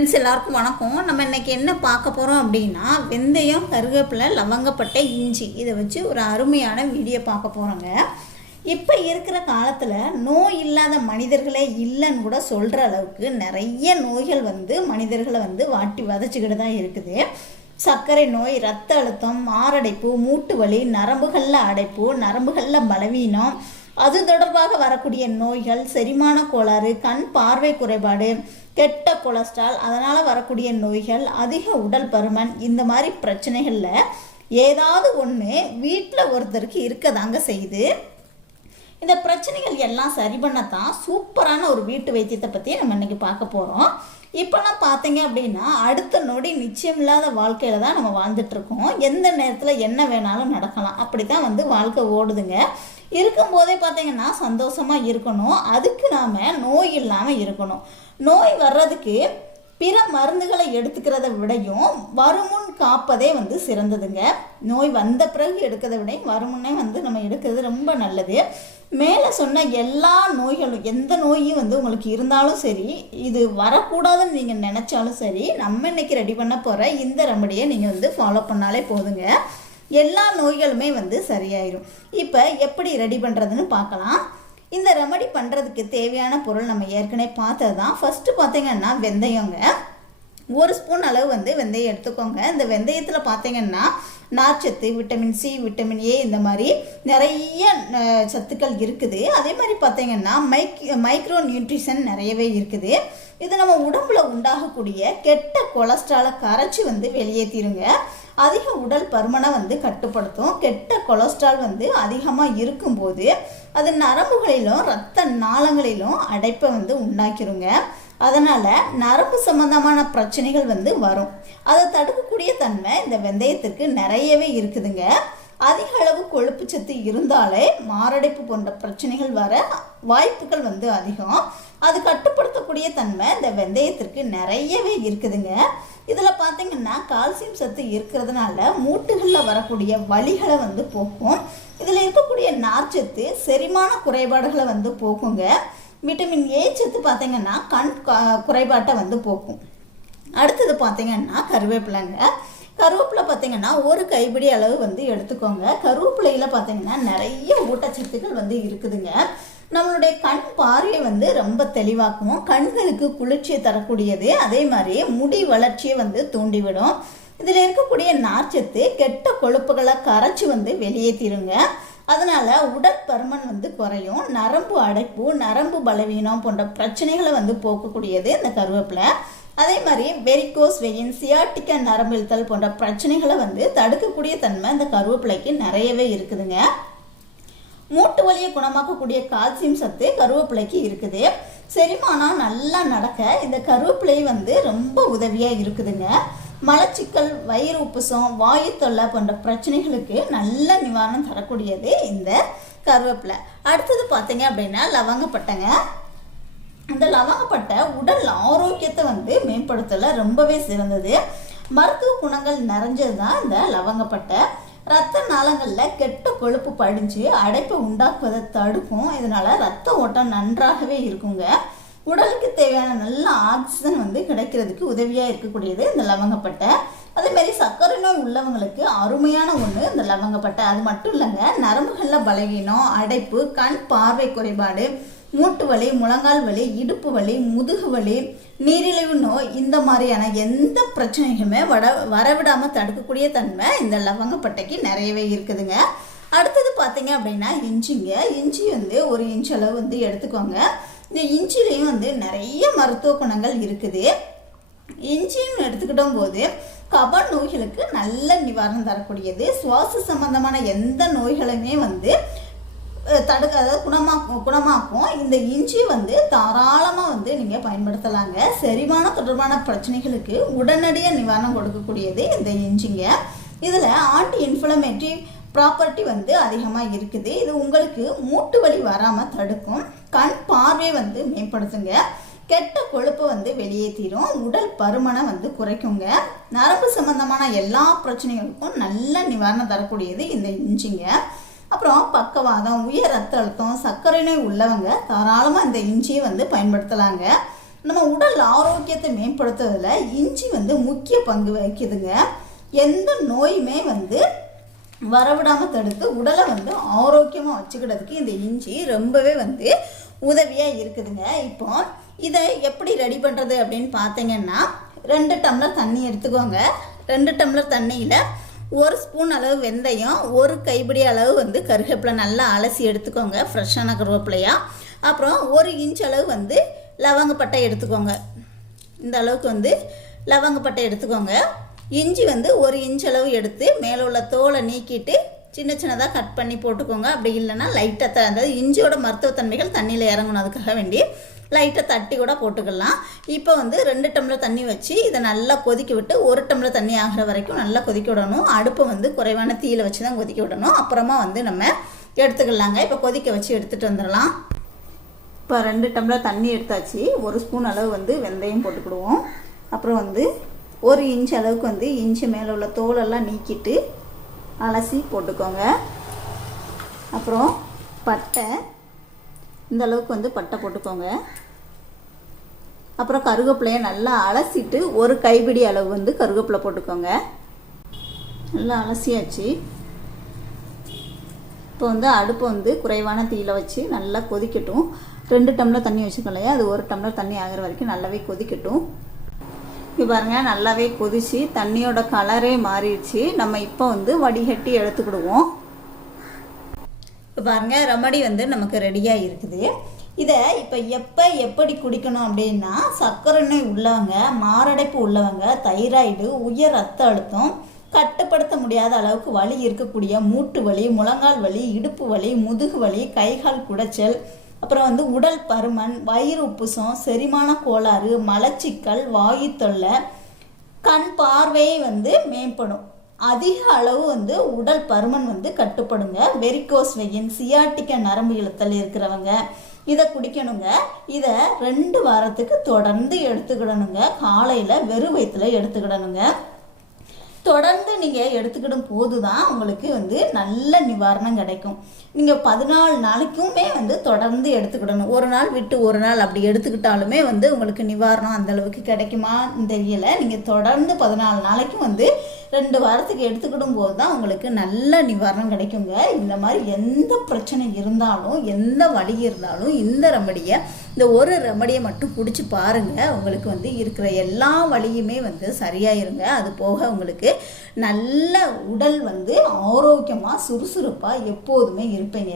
Friends எல்லாருக்கும் வணக்கம். நம்ம இன்றைக்கி என்ன பார்க்க போகிறோம் அப்படின்னா வெந்தயம் கருவேப்பிலை லவங்கப்பட்டை இஞ்சி இதை வச்சு ஒரு அருமையான வீடியோ பார்க்க போகிறோங்க இப்போ இருக்கிற காலத்தில் நோய் இல்லாத மனிதர்களே இல்லைன்னு கூட சொல்கிற அளவுக்கு நிறைய நோய்கள் வந்து மனிதர்களை வந்து வாட்டி வதச்சிக்கிட்டு தான் இருக்குது. சர்க்கரை நோய் ரத்த அழுத்தம் மாரடைப்பு மூட்டு வலி நரம்புகளில் அடைப்பு நரம்புகளில் பலவீனம் அது தொடர்பாக வரக்கூடிய நோய்கள் செரிமான கோளாறு கண் பார்வை குறைபாடு கெட்ட கொலஸ்ட்ரால் அதனால் வரக்கூடிய நோய்கள் அதிக உடல் பருமன் இந்த மாதிரி பிரச்சனைகளில் ஏதாவது ஒன்று வீட்டில் ஒருத்தருக்கு இருக்கதாங்க செய்யுது. இந்த பிரச்சனைகள் எல்லாம் சரி பண்ணத்தான் சூப்பரான ஒரு வீட்டு வைத்தியத்தை பற்றி நம்ம இன்றைக்கி பார்க்க போகிறோம் இப்போல்லாம் பார்த்தீங்க அப்படின்னா அடுத்த நொடி நிச்சயம் இல்லாத வாழ்க்கையில் தான் நம்ம வாழ்ந்துட்டுருக்கோம் எந்த நேரத்தில் என்ன வேணாலும் நடக்கலாம். அப்படி தான் வந்து வாழ்க்கை ஓடுதுங்க. இருக்கும்போதே பார்த்தீங்கன்னா சந்தோஷமாக இருக்கணும். அதுக்கு நாம் நோய் இல்லாமல் இருக்கணும். நோய் வர்றதுக்கு பிற மருந்துகளை எடுத்துக்கிறத விடையும் வருமுன் காப்பதே வந்து சிறந்ததுங்க. நோய் வந்த பிறகு எடுக்கிறத விடையும் வருமுன்னே வந்து நம்ம எடுக்கிறது ரொம்ப நல்லது. மேலே சொன்ன எல்லா நோய்களும் எந்த நோயும் வந்து உங்களுக்கு இருந்தாலும் சரி இது வரக்கூடாதுன்னு நீங்கள் நினச்சாலும் சரி நம்ம இன்னைக்கு ரெடி பண்ண போகிற இந்த ரெமடியை நீங்கள் வந்து ஃபாலோ பண்ணாலே போதுங்க. எல்லா நோய்களுமே வந்து சரியாயிரும். இப்போ எப்படி ரெடி பண்ணுறதுன்னு பார்க்கலாம். இந்த ரெமடி பண்ணுறதுக்கு தேவையான பொருள் நம்ம ஏற்கனவே பார்த்தது தான் ஃபஸ்ட்டு பார்த்தீங்கன்னா வெந்தயங்க. ஒரு ஸ்பூன் அளவு வந்து வெந்தயம் எடுத்துக்கோங்க. இந்த வெந்தயத்தில் பார்த்தீங்கன்னா நார்ச்சத்து விட்டமின் சி விட்டமின் ஏ இந்த மாதிரி நிறைய சத்துக்கள் இருக்குது. அதே மாதிரி பார்த்தீங்கன்னா மைக் மைக்ரோ நியூட்ரிஷன் நிறையவே இருக்குது. இது நம்ம உடம்புல உண்டாகக்கூடிய கெட்ட கொலஸ்ட்ராலை கரைச்சி வந்து வெளியேற்றிருங்க அதிக உடல் பருமனை வந்து கட்டுப்படுத்தும். கெட்ட கொலஸ்ட்ரால் வந்து அதிகமாக இருக்கும்போது அது நரம்புகளிலும் இரத்த நாளங்களிலும் அடைப்பை வந்து உண்டாக்கிருங்க. அதனால் நரம்பு சம்பந்தமான பிரச்சனைகள் வந்து வரும். அதை தடுக்கக்கூடிய தன்மை இந்த வெந்தயத்திற்கு நிறையவே இருக்குதுங்க. அதிக அளவு கொழுப்பு சத்து இருந்தாலே மாரடைப்பு போன்ற பிரச்சனைகள் வர வாய்ப்புகள் வந்து அதிகம். அது கட்டுப்படுத்தக்கூடிய தன்மை இந்த வெந்தயத்திற்கு நிறையவே இருக்குதுங்க. இதில் பார்த்தீங்கன்னா கால்சியம் சத்து இருக்கிறதுனால மூட்டுகளில் வரக்கூடிய வலிகளை வந்து போக்கும். இதில் இருக்கக்கூடிய நார்ச்சத்து செரிமான குறைபாடுகளை வந்து போக்குங்க. விட்டமின் ஏ சத்து பார்த்தீங்கன்னா கண் குறைபாட்டை வந்து போக்கும். அடுத்தது பார்த்தீங்கன்னா கருவேப்பிலைங்க. கருவேப்பிலை பார்த்தீங்கன்னா ஒரு கைப்பிடி அளவு வந்து எடுத்துக்கோங்க. கருவேப்பிலையில் பார்த்தீங்கன்னா நிறைய ஊட்டச்சத்துக்கள் வந்து இருக்குதுங்க. நம்மளுடைய கண் பார்வையை வந்து ரொம்ப தெளிவாக்கும். கண்களுக்கு குளிர்ச்சியை தரக்கூடியது. அதே மாதிரி முடி வளர்ச்சியை வந்து தூண்டிவிடும். இதில் இருக்கக்கூடிய நார்ச்சத்து கெட்ட கொழுப்புகளை கரைச்சி வந்து வெளியேற்றிருங்க அதனால் உடற்பருமன் வந்து குறையும். நரம்பு அடைப்பு நரம்பு பலவீனம் போன்ற பிரச்சனைகளை வந்து போக்கக்கூடியது இந்த கருவேப்பிலை. அதே மாதிரி வெரிகோஸ் வெயின் சியாட்டிக்க நரம்பு இழுத்தல் போன்ற பிரச்சனைகளை வந்து தடுக்கக்கூடிய தன்மை இந்த கருவேப்பிலைக்கு நிறையவே இருக்குதுங்க. மூட்டு வலியை குணமாக்கக்கூடிய கால்சியம் சத்து கருவேப்பிலைக்கு இருக்குது. செரிமானம் நல்லா நடக்க இந்த கருவேப்பிலை வந்து ரொம்ப உதவியாக இருக்குதுங்க. மலச்சிக்கல் வயிறு உப்புசம் வாயு தொல்லை போன்ற பிரச்சனைகளுக்கு நல்ல நிவாரணம் தரக்கூடியது இந்த கருவேப்பிலை. அடுத்தது பார்த்தீங்க அப்படின்னா லவங்கப்பட்டைங்க. இந்த லவங்கப்பட்டை உடல் ஆரோக்கியத்தை வந்து மேம்படுத்தல ரொம்பவே சிறந்தது. மருத்துவ குணங்கள் நிறைஞ்சது தான் இந்த லவங்கப்பட்டை. ரத்த நாளங்களில் கெட்ட கொழுப்பு படிஞ்சு அடைப்பை உண்டாக்குவதை தடுக்கும். இதனால ரத்த ஓட்டம் நன்றாகவே இருக்குங்க. உடலுக்கு தேவையான நல்ல ஆக்சிஜன் வந்து கிடைக்கிறதுக்கு உதவியாக இருக்கக்கூடியது இந்த லவங்கப்பட்டை. அதேமாரி சர்க்கரை நோய் உள்ளவங்களுக்கு அருமையான ஒன்று இந்த லவங்கப்பட்டை. அது மட்டும் இல்லைங்க நரம்புகளில் பலவீனம் அடைப்பு கண் பார்வை குறைபாடு மூட்டு வலி முழங்கால் வலி இடுப்பு வலி முதுகு வலி நீரிழிவு நோய் இந்த மாதிரியான எந்த பிரச்சனையுமே வட வரவிடாமல் தடுக்கக்கூடிய தன்மை இந்த லவங்கப்பட்டைக்கு நிறையவே இருக்குதுங்க. அடுத்தது பார்த்தீங்க அப்படின்னா இஞ்சிங்க. இஞ்சி வந்து ஒரு இன்ச் அளவு வந்து எடுத்துக்கோங்க. இந்த இஞ்சிலையும் வந்து நிறைய மருத்துவ குணங்கள் இருக்குது. இஞ்சின்னு எடுத்துக்கிட்டோம் போது கப நோய்களுக்கு நல்ல நிவாரணம் தரக்கூடியது. சுவாச சம்பந்தமான எந்த நோய்களுமே வந்து தடுக்க அதாவது குணமாக்கும் இந்த இஞ்சி வந்து தாராளமாக வந்து நீங்கள் பயன்படுத்தலாங்க. செரிமான தொடர்பான பிரச்சனைகளுக்கு உடனடியாக நிவாரணம் கொடுக்கக்கூடியது இந்த இஞ்சிங்க. இதில் ஆன்டி இன்ஃப்ளமேட்டரி ப்ராப்பர்ட்டி வந்து அதிகமாக இருக்குது. இது உங்களுக்கு மூட்டு வலி வராமல் தடுக்கும். கண் பார்வையை வந்து மேம்படுத்துங்க. கெட்ட கொழுப்பை வந்து வெளியேற்றிடும் உடல் பருமனை வந்து குறைக்குங்க. நரம்பு சம்பந்தமான எல்லா பிரச்சனைகளுக்கும் நல்ல நிவாரணம் தரக்கூடியது இந்த இஞ்சிங்க. அப்புறம் பக்கவாதம் உயர் ரத்த அழுத்தம் சர்க்கரை நோய் உள்ளவங்க தாராளமாக இந்த இஞ்சியை வந்து பயன்படுத்தலாங்க. நம்ம உடல் ஆரோக்கியத்தை மேம்படுத்துவதில் இஞ்சி வந்து முக்கிய பங்கு வகிக்குதுங்க. எந்த நோயுமே வந்து வரவிடாமல் தடுத்து உடலை வந்து ஆரோக்கியமாக வச்சுக்கிறதுக்கு இந்த இஞ்சி ரொம்பவே வந்து உதவியாக இருக்குதுங்க. இப்போ இதை எப்படி ரெடி பண்ணுறது அப்படின்னு பார்த்தீங்கன்னா ரெண்டு டம்ளர் தண்ணி எடுத்துக்கோங்க. ரெண்டு டம்ளர் தண்ணியில் ஒரு ஸ்பூன் அளவு வெந்தயம் ஒரு கைப்பிடி அளவு வந்து கருவேப்பிலை நல்லா அலசி எடுத்துக்கோங்க ஃப்ரெஷ்ஷான கருவேப்பிலையாக அப்புறம் ஒரு இன்ச் அளவு வந்து லவங்கப்பட்டை எடுத்துக்கோங்க. இந்த அளவுக்கு வந்து லவங்கப்பட்டை எடுத்துக்கோங்க. இஞ்சி வந்து ஒரு இன்ச் அளவு எடுத்து மேலே உள்ள தோலை நீக்கிட்டு சின்ன சின்னதாக கட் பண்ணி போட்டுக்கோங்க. அப்படி இல்லைன்னா லைட்டாக த அதாவது இஞ்சியோட மருத்துவத்தன்மைகள் தண்ணியில் இறங்கணும். அதுக்காக வேண்டி லைட்டாக தட்டி கூட போட்டுக்கலாம். இப்போ வந்து ரெண்டு டம்ளர் தண்ணி வச்சு இதை நல்லா கொதிக்க விட்டு ஒரு டம்ளர் தண்ணி ஆகிற வரைக்கும் நல்லா கொதிக்க விடணும். அடுப்பை வந்து குறைவான தீயில வச்சு தான் கொதிக்க விடணும். அப்புறமா வந்து நம்ம எடுத்துக்கலாங்க. இப்போ கொதிக்க வச்சு எடுத்துகிட்டு வந்துடலாம். இப்போ ரெண்டு டம்ளர் தண்ணி எடுத்தாச்சு. ஒரு ஸ்பூன் அளவு வந்து வெந்தயம் போட்டுக்கிடுவோம். அப்புறம் வந்து ஒரு இன்ச் அளவுக்கு வந்து இன்ச்சு மேலே உள்ள தோலெல்லாம் நீக்கிட்டு அலசி போட்டுக்கோங்க. அப்புறம் பட்டை இந்த அளவுக்கு வந்து பட்டை போட்டுக்கோங்க. அப்புறம் கருவேப்பிலையை நல்லா அலசிட்டு ஒரு கைப்பிடி அளவு வந்து கருவேப்பிலை போட்டுக்கோங்க. நல்லா அலசியாச்சு. இப்போ வந்து அடுப்பை வந்து குறைவான தீயில வச்சு நல்லா கொதிக்கட்டும். ரெண்டு டம்ளர் தண்ணி வச்சுக்கலையே அது ஒரு டம்ளர் தண்ணி ஆகிற வரைக்கும் நல்லாவே கொதிக்கட்டும். இப்போ பாருங்க நல்லாவே கொதிச்சு தண்ணியோட கலரே மாறிடுச்சு. நம்ம இப்போ வந்து வடிகட்டி எடுத்துக்கிடுவோம். இப்போ பாருங்க ரெமடி வந்து நமக்கு ரெடியாக இருக்குது. இதை இப்போ எப்போ எப்படி குடிக்கணும் அப்படின்னா சர்க்கரை நோய் உள்ளவங்க மாரடைப்பு உள்ளவங்க தைராய்டு உயர் ரத்த அழுத்தம் கட்டுப்படுத்த முடியாத அளவுக்கு வலி இருக்கக்கூடிய மூட்டு வலி முழங்கால் வலி இடுப்பு வலி முதுகு வலி கைகால் குடைச்சல் அப்புறம் வந்து உடல் பருமன் வயிறு உப்புசம் செரிமான கோளாறு மலச்சிக்கல் வாயு தொல்லை கண் பார்வையை வந்து மேம்படும். அதிக அளவு வந்து உடல் பருமன் வந்து கட்டுப்படுங்க. வெரிகோஸ் வெயின் சியாட்டிக்க நரம்பு இழுத்தல் இருக்கிறவங்க இதை குடிக்கணுங்க. இதை ரெண்டு வாரத்துக்கு தொடர்ந்து எடுத்துக்கிடணுங்க. காலையில் வெறும் வயிற்றுல எடுத்துக்கிடணுங்க. தொடர்ந்து நீங்கள் எடுத்துக்கிடும் போது தான் உங்களுக்கு வந்து நல்ல நிவாரணம் கிடைக்கும். நீங்கள் பதினாலு நாளைக்குமே வந்து தொடர்ந்து எடுத்துக்கிடணும். ஒரு நாள் விட்டு ஒரு நாள் அப்படி எடுத்துக்கிட்டாலுமே வந்து உங்களுக்கு நிவாரணம் அந்த அளவுக்கு கிடைக்குமான்னு தெரியலை. நீங்கள் தொடர்ந்து பதினாலு நாளைக்கும் வந்து ரெண்டு வாரத்துக்கு எடுத்துக்கிடும் போது தான் உங்களுக்கு நல்ல நிவாரணம் கிடைக்குங்க. இந்த மாதிரி எந்த பிரச்சனை இருந்தாலும் எந்த வலி இருந்தாலும் இந்த ரெமடியை இந்த ஒரு ரெமடியை மட்டும் பிடிச்சி பாருங்க. உங்களுக்கு வந்து இருக்கிற எல்லா வலியுமே வந்து சரியாயிருங்க. அது போக உங்களுக்கு நல்ல உடல் வந்து ஆரோக்கியமாக சுறுசுறுப்பாக எப்போதுமே இருப்பீங்க.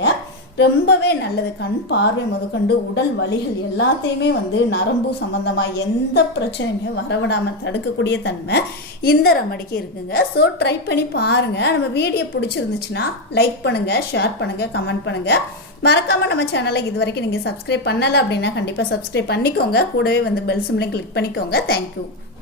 ரொம்பவே நல்லது. கண் பார்வை முதற்கொண்டு உடல் வலிகள் எல்லாத்தையுமே வந்து நரம்பு சம்மந்தமாக எந்த பிரச்சனையுமே வரவிடாமல் தடுக்கக்கூடிய தன்மை இந்த ரெமடிக்கு இருக்குங்க. ஸோ ட்ரை பண்ணி பாருங்கள் நம்ம வீடியோ பிடிச்சிருந்துச்சுன்னா லைக் பண்ணுங்கள் ஷேர் பண்ணுங்கள் கமெண்ட் பண்ணுங்கள் மறக்காமல் நம்ம சேனலை இது வரைக்கும் நீங்கள் சப்ஸ்கிரைப் பண்ணலை அப்படின்னா கண்டிப்பாக சப்ஸ்கிரைப் பண்ணிக்கோங்க. கூடவே வந்து பெல் சிம்லையும் கிளிக் பண்ணிக்கோங்க. Thank you